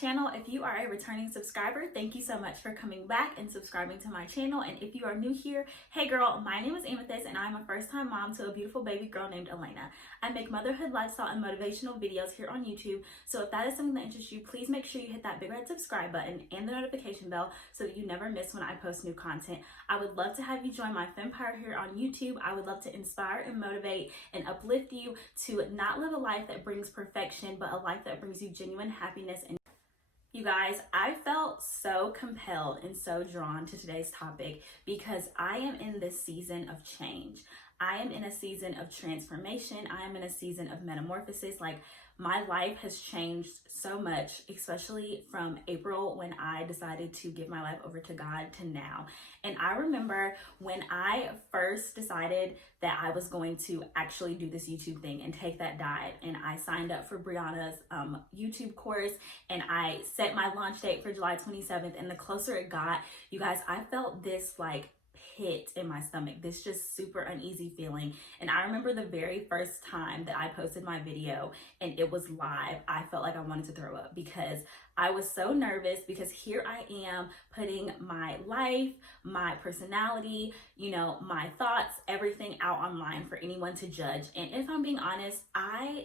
channel. If you are a returning subscriber, thank you so much for coming back and subscribing to my channel. And if you are new here, hey girl, my name is Amethyst and I'm a first-time mom to a beautiful baby girl named Elena. I make motherhood, lifestyle, and motivational videos here on YouTube. So if that is something that interests you, please make sure you hit that big red subscribe button and the notification bell so that you never miss when I post new content. I would love to have you join my Fempire here on YouTube. I would love to inspire and motivate and uplift you to not live a life that brings perfection, but a life that brings you genuine happiness. And you guys, I felt so compelled and so drawn to today's topic because I am in this season of change. I am in a season of transformation. I am in a season of metamorphosis. Like, my life has changed so much, especially from April when I decided to give my life over to God to now. And I remember when I first decided that I was going to actually do this YouTube thing and take that dive, and I signed up for Brianna's YouTube course, and I set my launch date for July 27th. And the closer it got, you guys, I felt this like pit in my stomach, this just super uneasy feeling. And I remember the very first time that I posted my video and it was live, I felt like I wanted to throw up because I was so nervous, because here I am putting my life, my personality, you know, my thoughts, everything out online for anyone to judge. And if I'm being honest,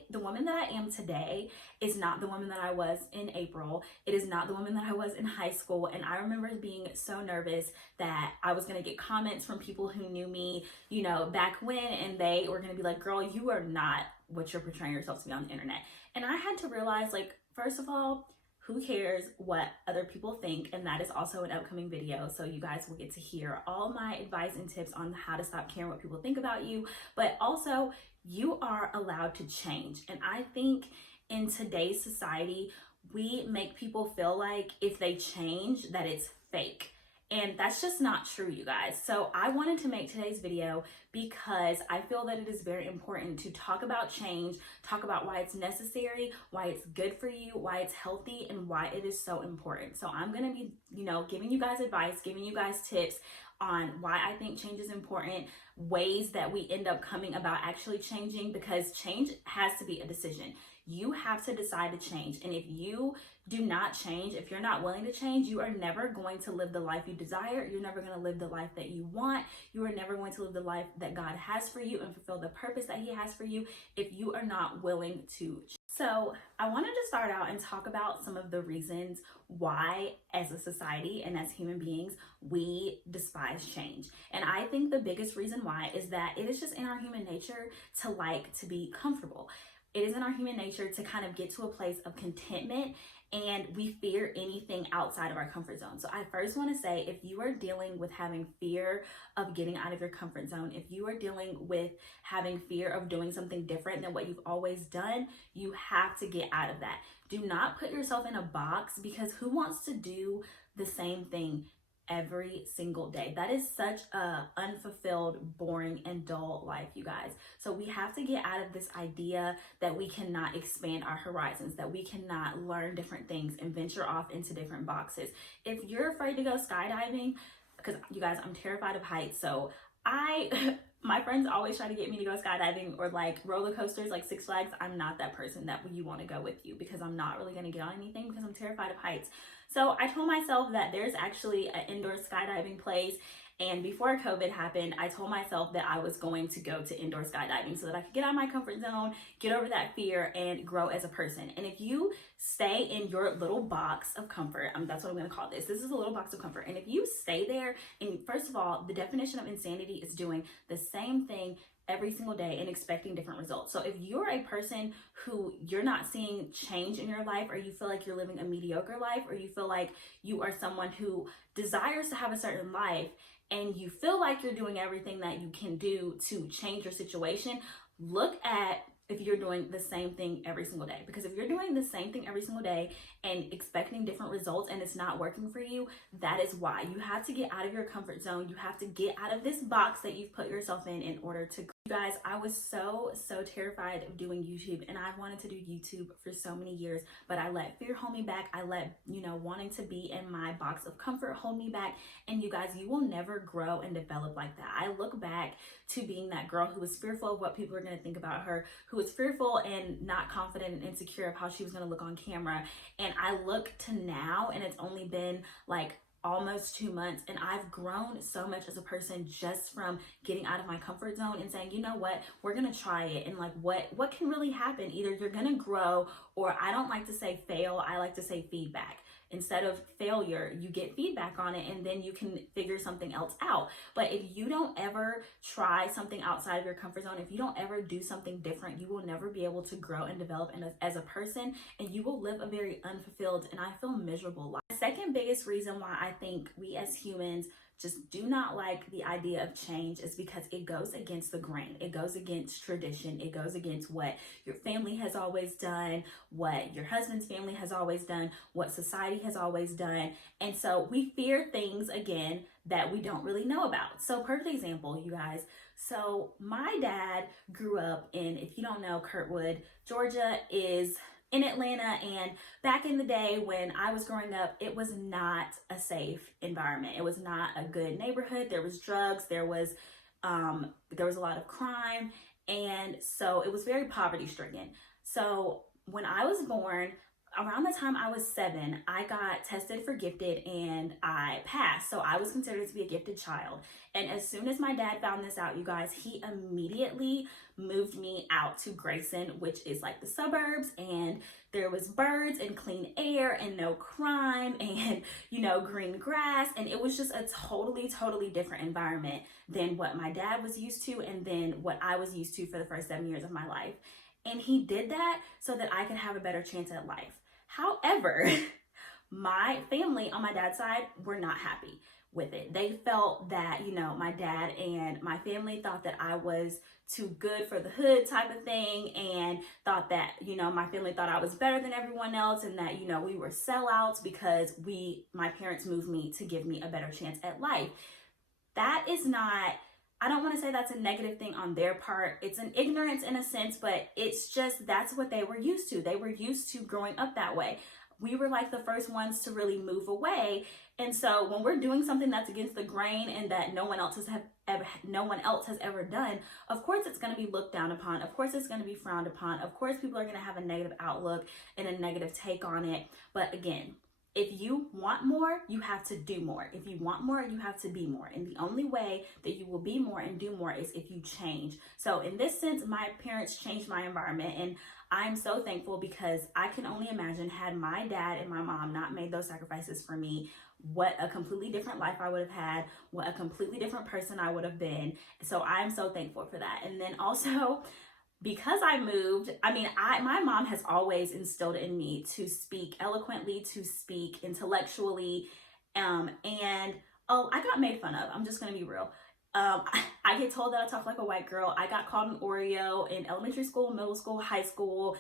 the woman that I am today is not the woman that I was in April. It is not the woman that I was in high school. And I remember being so nervous that I was going to get comments from people who knew me, you know, back when, and they were going to be like, girl, you are not what you're portraying yourself to be on the internet. And I had to realize, like, first of all, who cares what other people think? And that is also an upcoming video. So you guys will get to hear all my advice and tips on how to stop caring what people think about you. But also, you are allowed to change. And I think in today's society, we make people feel like if they change, that it's fake. And that's just not true, you guys. So I wanted to make today's video because I feel that it is very important to talk about change, talk about why it's necessary, why it's good for you, why it's healthy, and why it is so important. So I'm going to be, you know, giving you guys advice, giving you guys tips on why I think change is important, ways that we end up coming about actually changing, because change has to be a decision. You have to decide to change. And if you do not change, if you're not willing to change, you are never going to live the life you desire. You're never going to live the life that you want. You are never going to live the life that God has for you and fulfill the purpose that He has for you if you are not willing to change. So I wanted to start out and talk about some of the reasons why, as a society and as human beings, we despise change. And I think the biggest reason why is that it is just in our human nature to like to be comfortable. It is in our human nature to kind of get to a place of contentment, and we fear anything outside of our comfort zone. So I first want to say, if you are dealing with having fear of getting out of your comfort zone, if you are dealing with having fear of doing something different than what you've always done, you have to get out of that. Do not put yourself in a box, because who wants to do the same thing every single day? That is such a unfulfilled, boring, and dull life, you guys. So we have to get out of this idea that we cannot expand our horizons, that we cannot learn different things and venture off into different boxes. If you're afraid to go skydiving, because you guys, I'm terrified of heights, so my friends always try to get me to go skydiving or like roller coasters like Six Flags. I'm not that person that you want to go with you, because I'm not really going to get on anything because I'm terrified of heights. So I told myself that there's actually an indoor skydiving place. And before COVID happened, I told myself that I was going to go to indoor skydiving so that I could get out of my comfort zone, get over that fear, and grow as a person. And if you stay in your little box of comfort, that's what I'm going to call this. This is a little box of comfort. And if you stay there, and first of all, the definition of insanity is doing the same thing every single day and expecting different results. So if you're a person who you're not seeing change in your life, or you feel like you're living a mediocre life, or you feel like you are someone who desires to have a certain life, and you feel like you're doing everything that you can do to change your situation, look at if you're doing the same thing every single day. Because if you're doing the same thing every single day and expecting different results and it's not working for you, that is why. You have to get out of your comfort zone. You have to get out of this box that you've put yourself in order to You guys, I was so terrified of doing YouTube, and I wanted to do YouTube for so many years, but I let fear hold me back. I let, wanting to be in my box of comfort hold me back. And you guys, you will never grow and develop like that. I look back to being that girl who was fearful of what people were going to think about her, who was fearful and not confident and insecure of how she was going to look on camera. And I look to now, and it's only been like almost 2 months, and I've grown so much as a person just from getting out of my comfort zone and saying, you know what, we're gonna try it. And like what can really happen? Either you're gonna grow, or I don't like to say fail, I like to say feedback. Instead of failure, you get feedback on it, and then you can figure something else out. But if you don't ever try something outside of your comfort zone, if you don't ever do something different, you will never be able to grow and develop as a person, and you will live a very unfulfilled and I feel miserable life. The second biggest reason why I think we as humans just do not like the idea of change is because it goes against the grain. It goes against tradition. It goes against what your family has always done, what your husband's family has always done, what society has always done. And so we fear things, again, that we don't really know about. So perfect example, you guys. So my dad grew up in, if you don't know, Kurtwood, Georgia is in Atlanta, and back in the day when I was growing up, it was not a safe environment. It was not a good neighborhood. There was drugs, there was a lot of crime, and so it was very poverty stricken. So when I was born, around the time I was 7, I got tested for gifted and I passed. So I was considered to be a gifted child. And as soon as my dad found this out, you guys, he immediately moved me out to Grayson, which is like the suburbs, and there was birds and clean air and no crime and, green grass. And it was just a totally different environment than what my dad was used to and then what I was used to for the first 7 years of my life. And he did that so that I could have a better chance at life. However, my family on my dad's side were not happy with it. They felt that, my dad and my family thought that I was too good for the hood type of thing, and thought that, my family thought I was better than everyone else, and that, we were sellouts because my parents moved me to give me a better chance at life. That is not, I don't want to say that's a negative thing on their part. It's an ignorance in a sense, but it's just, that's what they were used to. They were used to growing up that way. We were like the first ones to really move away. And so when we're doing something that's against the grain and that no one else has ever done, of course it's going to be looked down upon. Of course it's going to be frowned upon. Of course people are going to have a negative outlook and a negative take on it. But again, if you want more, you have to do more. If you want more, you have to be more. And the only way that you will be more and do more is if you change. So in this sense, my parents changed my environment, and I'm so thankful because I can only imagine, had my dad and my mom not made those sacrifices for me, what a completely different life I would have had, what a completely different person I would have been. So I'm so thankful for that. And then also, because I moved, my mom has always instilled in me to speak eloquently, to speak intellectually, and I got made fun of. I'm just gonna be real. I get told that I talk like a white girl. I got called an Oreo in elementary school, middle school, high school.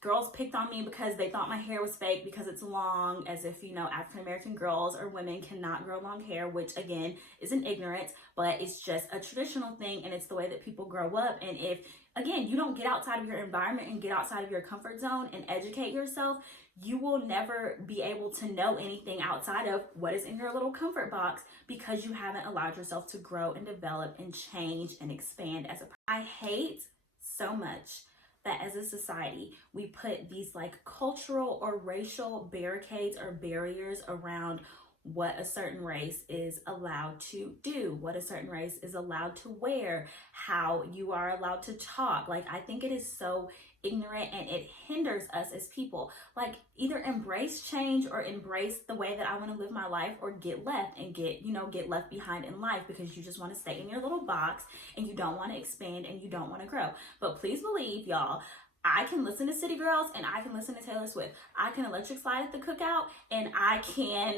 Girls picked on me because they thought my hair was fake because it's long, as if, African-American girls or women cannot grow long hair, which again is an ignorance, but it's just a traditional thing, and it's the way that people grow up. And if, again, you don't get outside of your environment and get outside of your comfort zone and educate yourself, you will never be able to know anything outside of what is in your little comfort box, because you haven't allowed yourself to grow and develop and change and expand as a person. I hate so much that as a society, we put these like cultural or racial barricades or barriers around what a certain race is allowed to do, what a certain race is allowed to wear, how you are allowed to talk. Like, I think it is so ignorant, and it hinders us as people. Like, either embrace change or embrace the way that I want to live my life, or get left and get left behind in life because you just want to stay in your little box and you don't want to expand and you don't want to grow. But please believe, y'all, I can listen to City Girls and I can listen to Taylor Swift. I can electric slide at the cookout, and I can,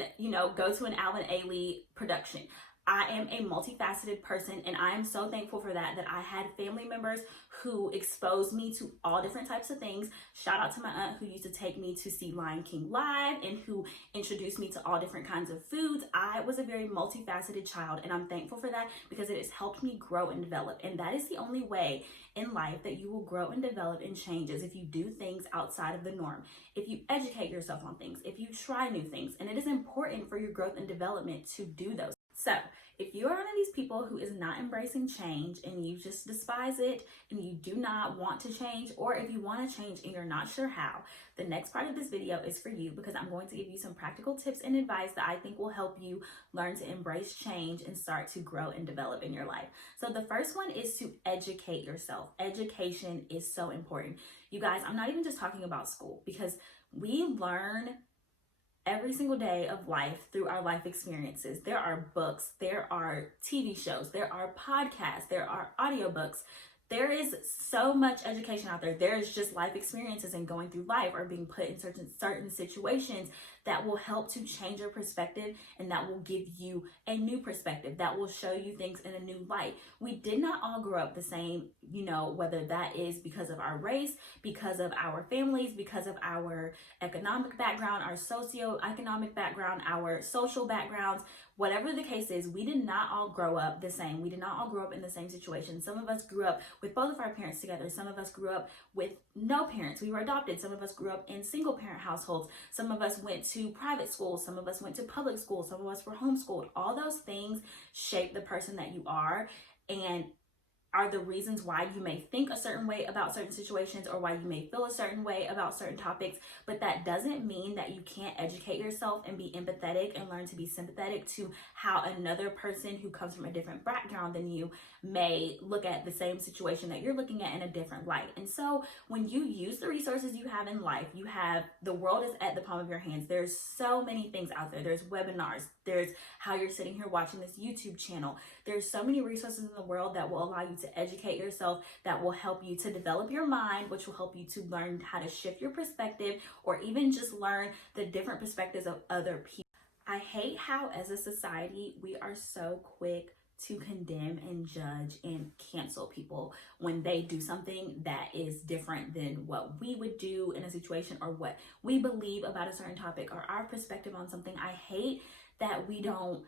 go to an Alvin Ailey production. I am a multifaceted person, and I am so thankful for that I had family members who exposed me to all different types of things. Shout out to my aunt who used to take me to see Lion King live and who introduced me to all different kinds of foods. I was a very multifaceted child, and I'm thankful for that because it has helped me grow and develop. And that is the only way in life that you will grow and develop and change, is if you do things outside of the norm, if you educate yourself on things, if you try new things. And it is important for your growth and development to do those. So if you are one of these people who is not embracing change and you just despise it and you do not want to change, or if you want to change and you're not sure how, the next part of this video is for you, because I'm going to give you some practical tips and advice that I think will help you learn to embrace change and start to grow and develop in your life. So the first one is to educate yourself. Education is so important. You guys, I'm not even just talking about school, because we learn every single day of life through our life experiences. There are books, there are TV shows, there are podcasts, there are audiobooks. There is so much education out there. There is just life experiences and going through life or being put in certain situations that will help to change your perspective, and that will give you a new perspective, that will show you things in a new light. We did not all grow up the same, whether that is because of our race, because of our families, because of our economic background, our socioeconomic background, our social backgrounds. Whatever the case is, we did not all grow up the same. We did not all grow up in the same situation. Some of us grew up with both of our parents together. Some of us grew up with no parents. We were adopted. Some of us grew up in single parent households. Some of us went to private schools. Some of us went to public schools. Some of us were homeschooled. All those things shape the person that you are, and are the reasons why you may think a certain way about certain situations, or why you may feel a certain way about certain topics. But that doesn't mean that you can't educate yourself and be empathetic and learn to be sympathetic to how another person who comes from a different background than you may look at the same situation that you're looking at in a different light. And so when you use the resources you have in life, the world is at the palm of your hands. There's so many things out there. There's webinars. There's how you're sitting here watching this YouTube channel. There's so many resources in the world that will allow you to educate yourself, that will help you to develop your mind, which will help you to learn how to shift your perspective, or even just learn the different perspectives of other people. I hate how, as a society, we are so quick to condemn and judge and cancel people when they do something that is different than what we would do in a situation, or what we believe about a certain topic, or our perspective on something. I hate that we don't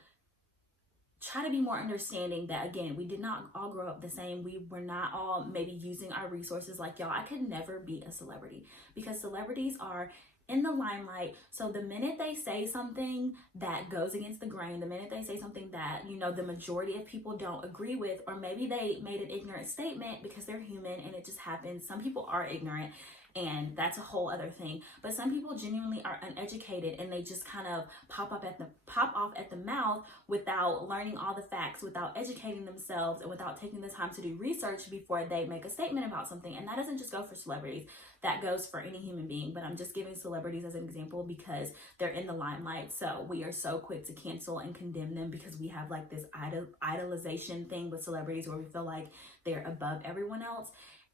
try to be more understanding that, again, we did not all grow up the same. We were not all maybe using our resources like y'all. I could never be a celebrity, because celebrities are in the limelight. So the minute they say something that goes against the grain, the minute they say something that, the majority of people don't agree with, or maybe they made an ignorant statement, because they're human and it just happens. Some people are ignorant, and that's a whole other thing. But some people genuinely are uneducated, and they just kind of pop off at the mouth without learning all the facts, without educating themselves, and without taking the time to do research before they make a statement about something. And that doesn't just go for celebrities. That goes for any human being. But I'm just giving celebrities as an example because they're in the limelight. So we are so quick to cancel and condemn them, because we have like this idolization thing with celebrities where we feel like they're above everyone else.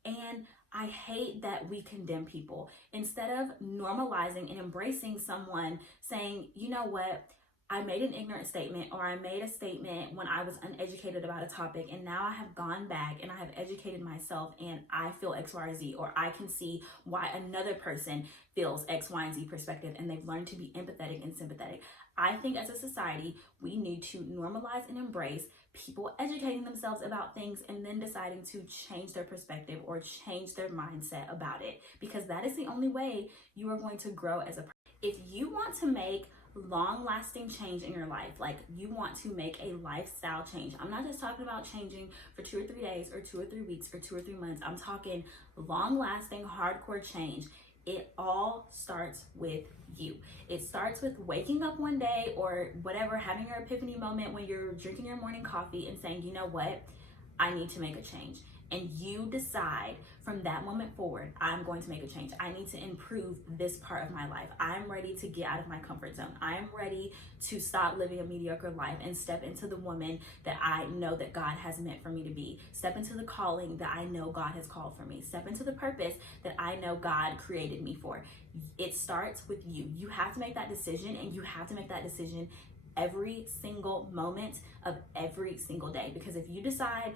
And I hate that we condemn people instead of normalizing and embracing someone saying, you know what, I made an ignorant statement, or I made a statement when I was uneducated about a topic, and now I have gone back and I have educated myself, and I feel X, Y, or Z, or I can see why another person feels X, Y, and Z perspective, and they've learned to be empathetic and sympathetic. I think as a society, we need to normalize and embrace people educating themselves about things and then deciding to change their perspective or change their mindset about it, because that is the only way you are going to grow as a person. If you want to make long-lasting change in your life, like you want to make a lifestyle change, I'm not just talking about changing for 2 or 3 days or 2 or 3 weeks or 2 or 3 months. I'm talking long-lasting, hardcore change. It all starts with you. It starts with waking up one day, or whatever, having your epiphany moment when you're drinking your morning coffee and saying, you know what, I need to make a change. And you decide from that moment forward, I'm going to make a change. I need to improve this part of my life. I'm ready to get out of my comfort zone. I'm ready to stop living a mediocre life and step into the woman that I know that God has meant for me to be. Step into the calling that I know God has called for me. Step into the purpose that I know God created me for. It starts with you. You have to make that decision, and you have to make that decision every single moment of every single day. Because if you decide,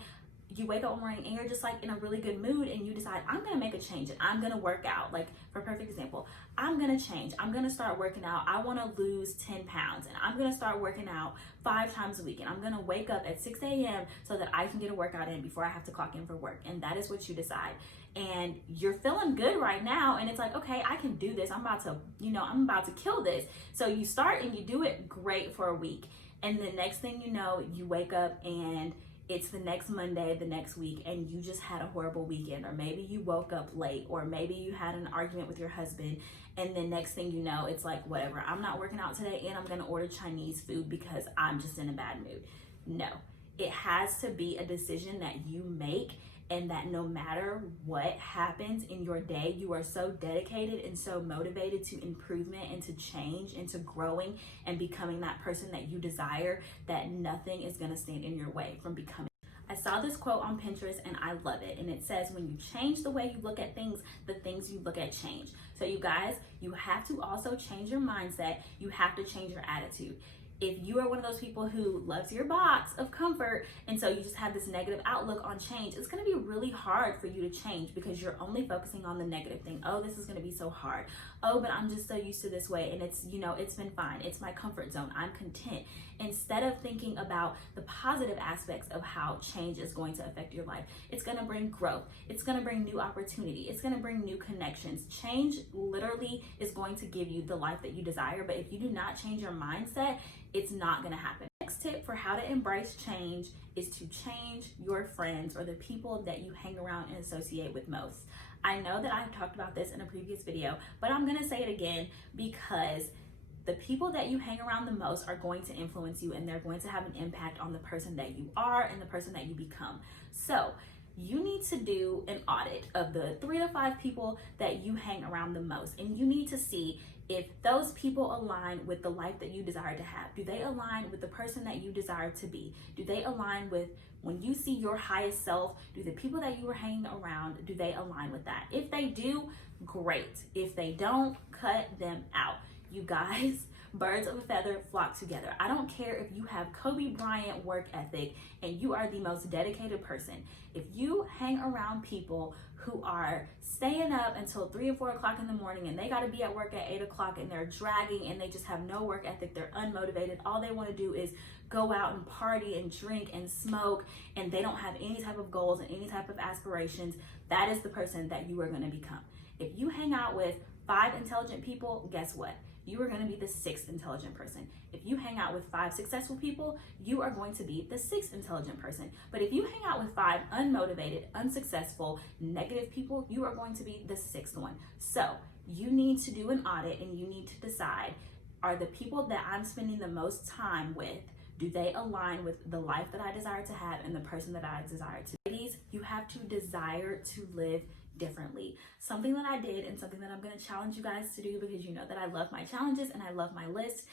you wake up one morning and you're just like in a really good mood and you decide, I'm gonna make a change and I'm gonna work out. Like, for a perfect example, I'm gonna change, I'm gonna start working out. I wanna lose 10 pounds and I'm gonna start working out 5 times a week, and I'm gonna wake up at 6 a.m. so that I can get a workout in before I have to clock in for work. And that is what you decide. And you're feeling good right now, and it's like, okay, I can do this. I'm about to kill this. So you start and you do it great for a week. And the next thing you know, you wake up and it's the next Monday, the next week, and you just had a horrible weekend, or maybe you woke up late, or maybe you had an argument with your husband, and the next thing you know, it's like, whatever, I'm not working out today and I'm gonna order Chinese food because I'm just in a bad mood. No, it has to be a decision that you make, and that no matter what happens in your day, you are so dedicated and so motivated to improvement and to change and to growing and becoming that person that you desire, that nothing is gonna stand in your way from becoming. I saw this quote on Pinterest and I love it. And it says, when you change the way you look at things, the things you look at change. So you guys, you have to also change your mindset. You have to change your attitude. If you are one of those people who loves your box of comfort, and so you just have this negative outlook on change, it's going to be really hard for you to change because you're only focusing on the negative thing. Oh, this is going to be so hard. Oh, but I'm just so used to this way, and it's been fine. It's my comfort zone. I'm content. Instead of thinking about the positive aspects of how change is going to affect your life, it's going to bring growth. It's going to bring new opportunity. It's going to bring new connections. Change literally is going to give you the life that you desire, but if you do not change your mindset, it's not gonna happen. Next tip for how to embrace change is to change your friends or the people that you hang around and associate with most. I know that I've talked about this in a previous video, but I'm gonna say it again because the people that you hang around the most are going to influence you, and they're going to have an impact on the person that you are and the person that you become. So you need to do an audit of the 3 to 5 people that you hang around the most, and you need to see if those people align with the life that you desire to have. Do they align with the person that you desire to be? Do they align with, when you see your highest self, do the people that you are hanging around, do they align with that? If they do, great. If they don't, cut them out. You guys, birds of a feather flock together. I don't care if you have Kobe Bryant work ethic and you are the most dedicated person. If you hang around people who are staying up until 3 or 4 o'clock in the morning and they got to be at work at 8 o'clock and they're dragging and they just have no work ethic, they're unmotivated, all they want to do is go out and party and drink and smoke, and they don't have any type of goals and any type of aspirations, that is the person that you are going to become. If you hang out with 5 intelligent people, guess what? You are going to be the 6th intelligent person. If you hang out with 5 successful people, you are going to be the 6th intelligent person. But if you hang out with 5 unmotivated, unsuccessful, negative people, you are going to be the 6th one. So you need to do an audit and you need to decide, are the people that I'm spending the most time with, do they align with the life that I desire to have and the person that I desire to be? Ladies, you have to desire to live differently. Something that I did and something that I'm going to challenge you guys to do, because you know that I love my challenges and I love my list.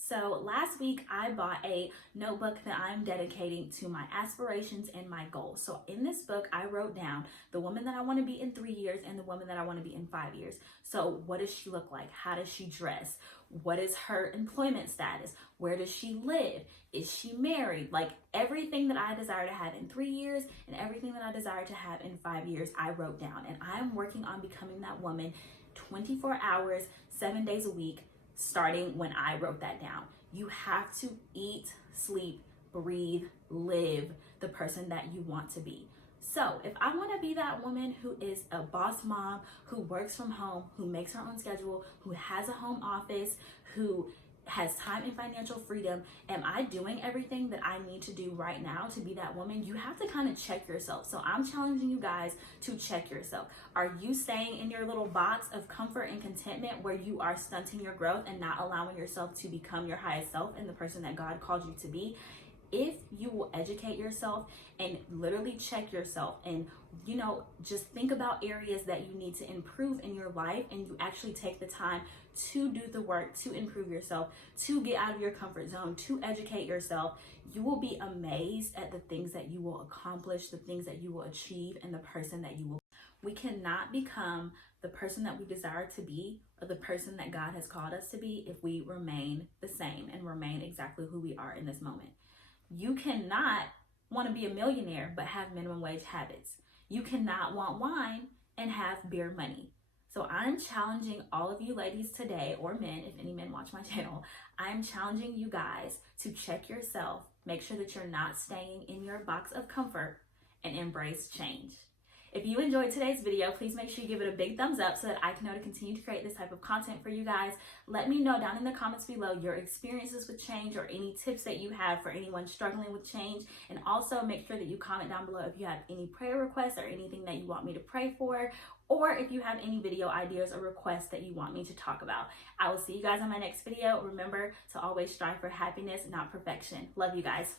So last week I bought a notebook that I'm dedicating to my aspirations and my goals. So in this book, I wrote down the woman that I want to be in 3 years and the woman that I want to be in 5 years. So what does she look like? How does she dress? What is her employment status? Where does she live? Is she married? Like, everything that I desire to have in 3 years and everything that I desire to have in 5 years, I wrote down. And I'm working on becoming that woman 24 hours, 7 days a week, starting when I wrote that down. You have to eat, sleep, breathe, live the person that you want to be. So if I want to be that woman who is a boss mom, who works from home, who makes her own schedule, who has a home office, who has time and financial freedom, am I doing everything that I need to do right now to be that woman? You have to kind of check yourself. So I'm challenging you guys to check yourself. Are you staying in your little box of comfort and contentment where you are stunting your growth and not allowing yourself to become your highest self and the person that God called you to be? If you will educate yourself and literally check yourself and, just think about areas that you need to improve in your life, and you actually take the time to do the work, to improve yourself, to get out of your comfort zone, to educate yourself, you will be amazed at the things that you will accomplish, the things that you will achieve, and the person that you will. We cannot become the person that we desire to be or the person that God has called us to be if we remain the same and remain exactly who we are in this moment. You cannot want to be a millionaire but have minimum wage habits. You cannot want wine and have beer money. So I'm challenging all of you ladies today, or men, if any men watch my channel, I'm challenging you guys to check yourself, make sure that you're not staying in your box of comfort, and embrace change. If you enjoyed today's video, please make sure you give it a big thumbs up so that I can know to continue to create this type of content for you guys. Let me know down in the comments below your experiences with change or any tips that you have for anyone struggling with change. And also make sure that you comment down below if you have any prayer requests or anything that you want me to pray for, or if you have any video ideas or requests that you want me to talk about. I will see you guys on my next video. Remember to always strive for happiness, not perfection. Love you guys.